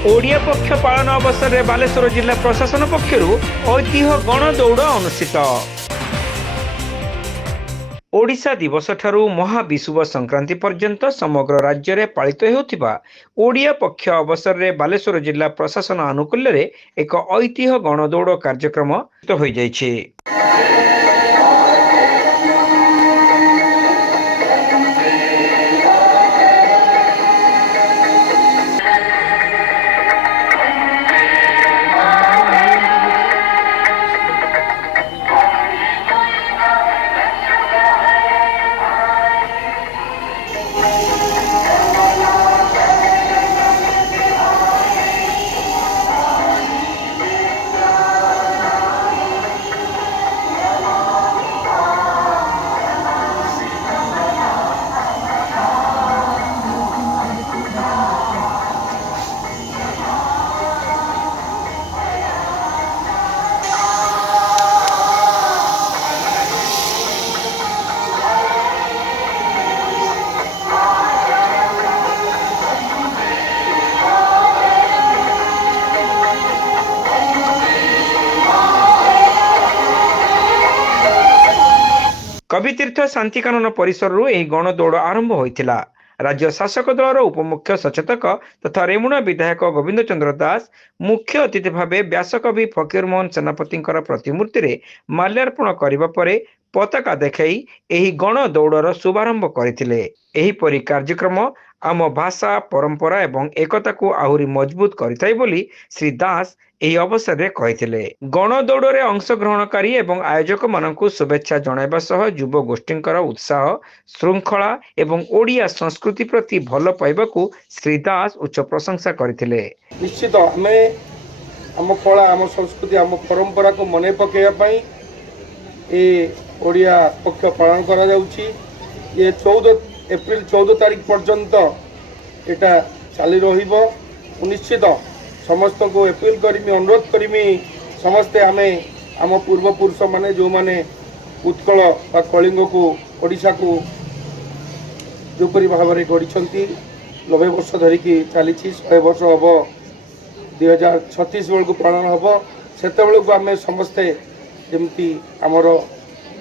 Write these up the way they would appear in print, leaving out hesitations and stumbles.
ओडिया पक्ष पालन अवसर में बालेश्वर जिला प्रशासन पक्षर ऐतिह्य गणदौड़ अनुष्ठित। ओडिशा दिवस ठारू महाविषुव संक्रांति पर्यंत समग्र राज्य में पालित होउथिबा ओडिया पक्ष अवसर में बालेश्वर जिला प्रशासन आनुकूल्य रे एक ऐतिह्य गणदौड़ कार्यक्रम हो जाइछे। कवितीर्थ शांति कानून परिसर गणदौड़ आरंभ होइथिला। राज्य शासक दलर उपमुख्य सचेतक तथा रेमुणा विधायक गोविंद चंद्र दास मुख्य अतिथि भाव व्यासकवि फकीर मोहन सेनापति प्रतिमूर्ति रे माल्यार्पण करने पर पताका देखाई एही गणदौड़र शुभारंभ करथिले। एहीपरि कार्यक्रम आम भाषा परंपरा एवं एकता को आहुरी मजबूत करिथाय बोली श्री दास एही अवसर रे कहिथिले। गणदौड़ रे अंशग्रहणकारी एवं आयोजक मानकु शुभेच्छा जणाइबा सह युव गोष्ठींकर उत्साह श्रृंखला एवं ओडिया संस्कृति प्रति भल पाइबाकू श्री दास उच्च प्रशंसा करथिले। निश्चित हमें आम कला आम संस्कृति आम परंपरा को मने पकेया पई ए ओडिया पक्ष पालन करा जाउची। ये 14 एप्रिल 14 तारीख पर्यंत एटा चाली रहिबो। निश्चित समस्त को अपील करमी अनुरोध करमी समस्ते आमे आम पूर्वपुरुष माने जो माने उत्कल बा कलिंग को ओडिशा को जोपरी भाव में गढ़ी 90 वर्ष धरिकी चली 100 वर्ष हम 2036 बेलू पालन हम से आम समस्ते जमती आमर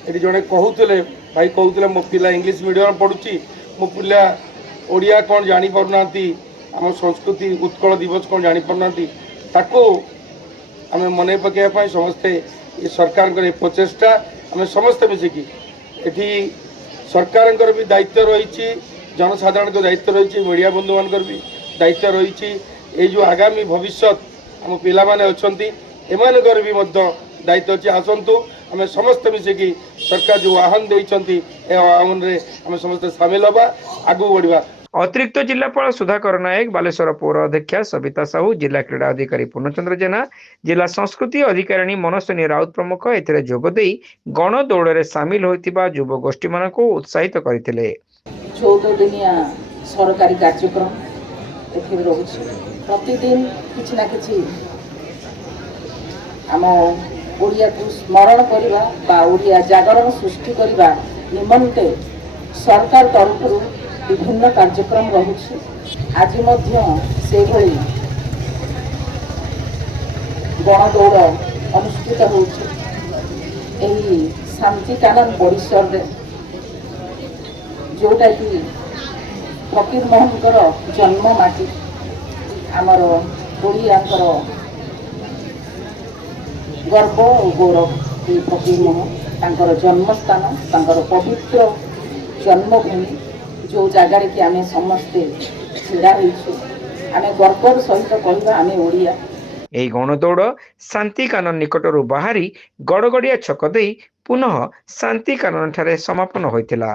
ये जड़े कहते भाई कहते मो पिला इंग्लिश मीडियम पढ़ुची मो पिला ओडिया कौन जानी पारना आम संस्कृति उत्कल दिवस कौन जानी पारना ताको आम मन पकड़ समस्ते ये सरकार प्रचेषा आम समस्ते मिसिकी एटी सरकार भी दायित्व रही जनसाधारण को दायित्व रही मीडिया बंधु मान भी दायित्व रही ये जो आगामी भविष्य आम पिला माने अछंती एमानकर भी दायित्व अच्छी आसतु आम समस्ते मिसिकी सरकार जो आह्वान देइछंती ए आह्वान रे आम समस्ते सामिल हवा आगु बढ़िबा। अतिरिक्त जिलापाल सुधाकर नायक बालेश्वर पौर अध्यक्षा सविता साहू जिला क्रीड़ा अधिकारी पूर्णचंद्र जेना जिला संस्कृति अधिकारिणी मनस्विनी राउत प्रमुख एथिरे जोगदेई गणदौड़ रे सामिल होइतिबा युव गोष्ठी मानकु उत्साहित करथिले। 14 दिनिया सरकारी कार्यक्रम एथिरे रहुछि। प्रतिदिन किछि ना किछि आम ओडिया को स्मरण करबा बा ओडिया जागरण सृष्टि करबा निमंते सरकार तरफरु विभिन्न कार्यक्रम रहुछि। आज मध्य से भली गणदौड़ अनुष्ठित होउछि। एही शांति कानून परिसर रे जोटा कि फकीर मोहनकर जन्म माटी आमर ओडियाकर गर्व और गौरव ये फकीर मोहन तांकर जन्मस्थान तांकर पवित्र जन्मभूमि जो जगार कि आम समस्ते ढड़ा आम गर्वर सहित कहवा आम ओडिया। एही गणदौड़ शांति कानन निकटरू बाहरी गड़गड़िया छक देई पुनः शांति कानन ठारे समापन होइतिला।